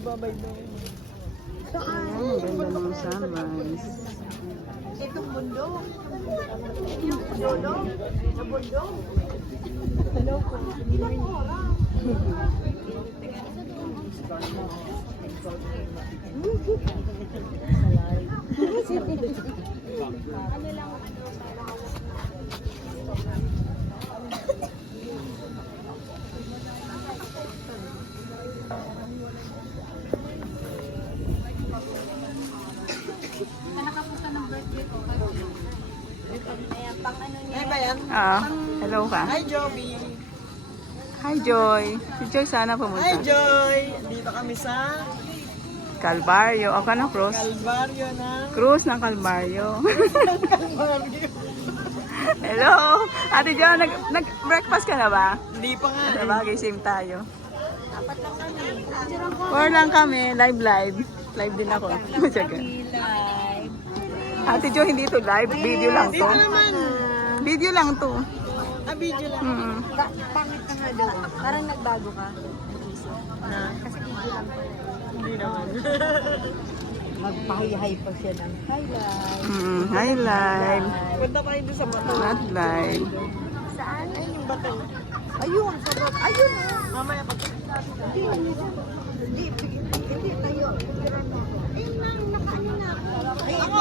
magbabay doon. Ang ganda ng sunrise. Itong bundok. Yung lolo. Sa bundok. Hello po. Ilang oras? Ano lang nakapunta ng birthday ko. Ayan, pang ano niya. Ay ba yan? Hello ka. Hi, Joby. Hi, Joy. Si Joy sana pumunta. Hi, Joy. Dito kami sa Calvario. Ako na, Cruz. Calvario na. Cruz ng Calvario. Calvario. Hello! Ate Jo, nag-breakfast ka na ba? Hindi pa nga. Sabagay, same tayo. Apat lang kami. Or lang kami, live. Live din ako. Matyaga. Ate Jo, hindi to live. Video lang to. Dito naman. Video lang to. Video lang. Pangit ka nga daw. Parang nagbago ka. Na? Kasi video lang pa. Hindi naman. Magpahihay pa siya ng highlight. Hi, live. Punta tayo doon sa bato. Not live. Saan? Ay, yung bato. Ayun, sa road. Ayun! Mamaya pag... Hindi tayo. Ayun lang, nakaano na. Ay, Ako!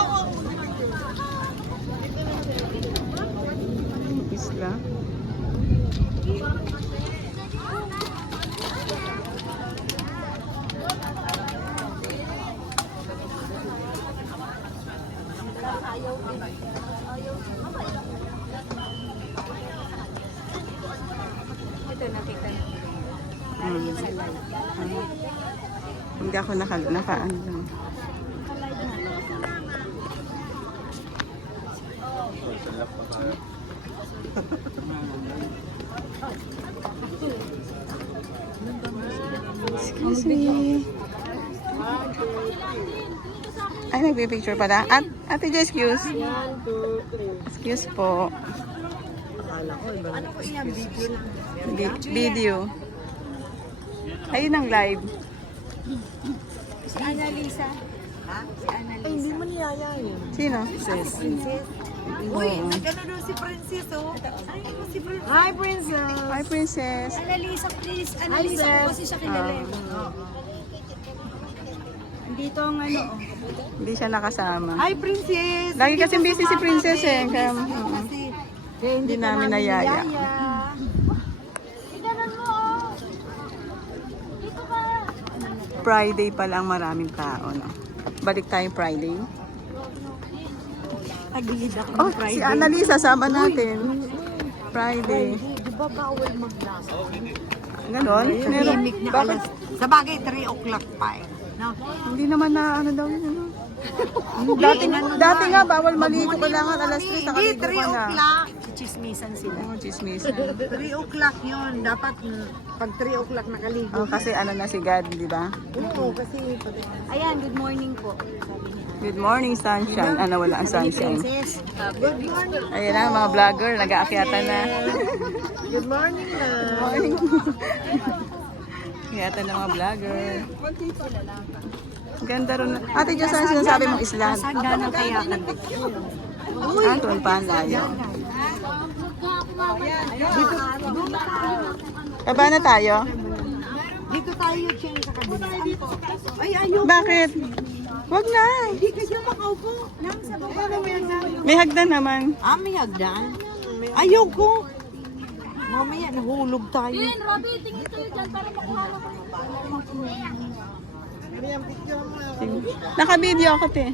Isla. ito nakita na. Hindi ako naka lang. Excuse me. Ay, nagpipicture pala. Ate Jo, excuse. 1, 2, 3. Excuse po. Akala ko, iba na. Ano yan, video lang. Video. Ayun ang live. Si Annalisa. Ha? Si Ay, hindi Annalisa. mo niyayayin. Sino? Sis. Princess. Oo. Nagano daw si Princess, oh. Ay, si Princess. Hi, Princess. Hi, princess. Annalisa, please. Hi, Annalisa sis. po kasi siya kilala. Dito ang ano, oh. Hindi siya nakasama. Hi, Princess. Lagi kasi busy si princess eh. Kaya, Kasi, hindi namin nayaya. Iganan mo, oh. Dito ka. Friday pa lang maraming tao, no? Balik tayo Friday. Tagilid ako Oh, si Annalisa, sama natin. Friday. Di ba bawal maglasa? Ganon? Meron. Tahimik na Bakit? alas. Sa bagay, 3 o'clock pa eh. No? Hindi naman na ano daw yun, ano? Dati nga, bawal maligo. Kailangan alas 3, Hindi, nakaligo 3 ka na. o'clock. Chismisan sila. Oh, chismis. 3 o'clock yun. Dapat pag 3 o'clock nakaligo. Oh, kasi ano na si God, di ba? Oo, kasi... Ayan, good morning po. Good morning, sunshine. Ano, wala ang sunshine. Princess, good morning. Ayun na, mga vlogger, nag-aakyatan na. Good morning na. Morning. Akyatan ng mga vlogger. Ganda rin. Ate Diyos, saan sinasabi mong islan? Sanda ng kayakan. Doon pa ang layo. Kaba na tayo? Dito tayo, Chen, sa kabila. Ay, ayaw. Bakit? Wag na. Hindi kayo makaupo. Nang sa baba. May hagdan naman. May hagdan. Ayaw ko. Mamaya, nahulog tayo. Kami ang picture mo. Naka-video ako, te.